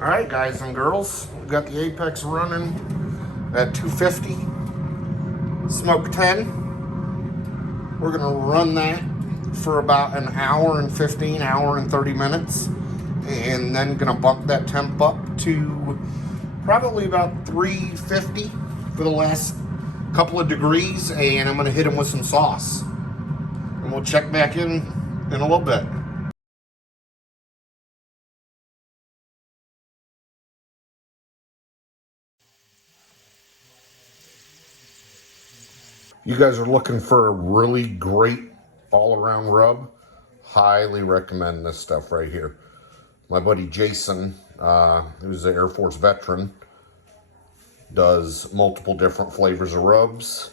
All right, guys and girls, we got the Apex running at 250, smoke 10. We're gonna run that for about an hour and 15, hour and 30 minutes, and then gonna bump that temp up to probably about 350 for the last couple of degrees, and I'm gonna hit them with some sauce. And we'll check back in a little bit. You guys are looking for a really great all-around rub, highly recommend this stuff right here. My buddy Jason, who's an Air Force veteran, does multiple different flavors of rubs.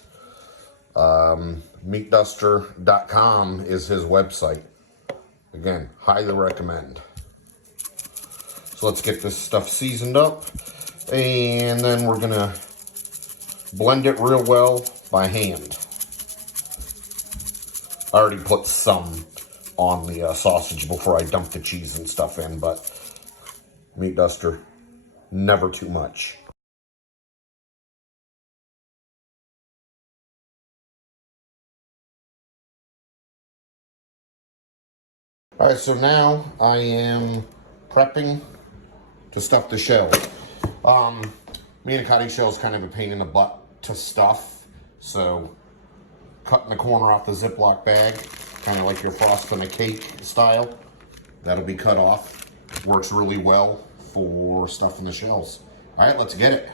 Meatduster.com is his website. Again, highly recommend. So let's get this stuff seasoned up, and then we're gonna blend it real well by hand. I already put some on the sausage before I dump the cheese and stuff in, but Meat Duster, never too much. All right, so now I am prepping to stuff the shell. Manicotti shell is kind of a pain in the butt to stuff, so cutting the corner off the Ziploc bag, kind of like you're frosting a cake style, that'll be cut off. Works really well for stuffing the shells. All right, let's get it.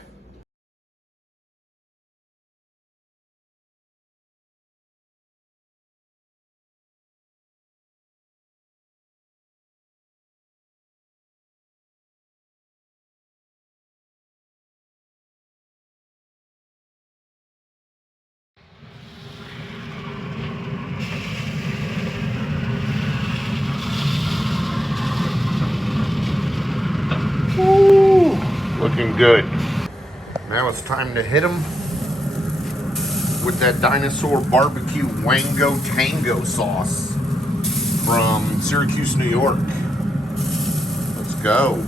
Woo, looking good. Now it's time to hit them with that Dinosaur Barbecue Wango Tango sauce from Syracuse, New York. Let's go.